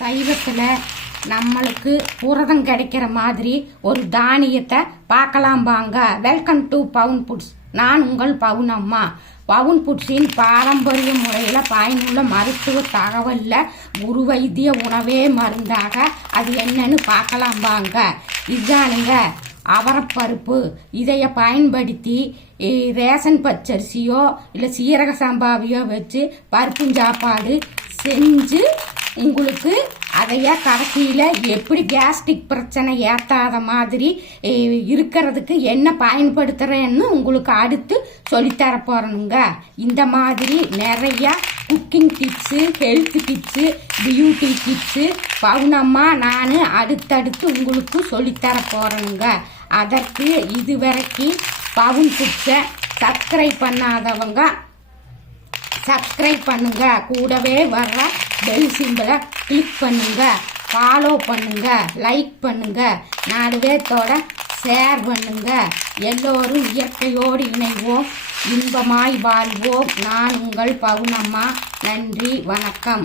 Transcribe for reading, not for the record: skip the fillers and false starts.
சைவத்தில் நம்மளுக்கு புரதம் கிடைக்கிற மாதிரி ஒரு தானியத்தை பார்க்கலாம் வாங்க. வெல்கம் டு பவுன் ஃபுட்ஸ். நான் உங்கள் பவுன் அம்மா. பவுன் ஃபுட்ஸின் பாரம்பரிய முறையில் பயனுள்ள மருத்துவ தகவலில் குரு வைத்திய உணவே மருந்தாக அது என்னன்னு பார்க்கலாம் வாங்க. இதுதானுங்க அவரைப்பருப்பு. இதைய பயன்படுத்தி ரேஷன் பச்சரிசியோ இல்லை சீரக சம்பாவையோ வச்சு பருப்பு சாப்பாடு செஞ்சு உங்களுக்கு அதைய கடைசியில் எப்படி கேஸ்ட்ரிக் பிரச்சனை ஏற்றாத மாதிரி இருக்கிறதுக்கு என்ன பயன்படுத்துகிறேன்னு உங்களுக்கு அடுத்து சொல்லித்தர போகிறேனுங்க. இந்த மாதிரி நிறையா cooking tips, health tips, beauty tips பவுனம்மா நான் அடுத்தடுத்து உங்களுக்கு சொல்லித்தர போகிறேனுங்க. அதற்கு இதுவரைக்கும் பவுன் ஃபுட்ஸை சப்ஸ்கிரைப் பண்ணாதவங்க சப்ஸ்கிரைப் பண்ணுங்க. கூடவே வர்ற பெல் சிம்பிளை கிளிக் பண்ணுங்க, ஃபாலோ பண்ணுங்க, லைக் பண்ணுங்க, 4 பேர்த்தோட ஷேர் பண்ணுங்க. எல்லோரும் இயற்கையோடு இணைவோம், இன்பமாய் வாழ்வோம். நான் உங்கள் பவுனம்மா. நன்றி, வணக்கம்.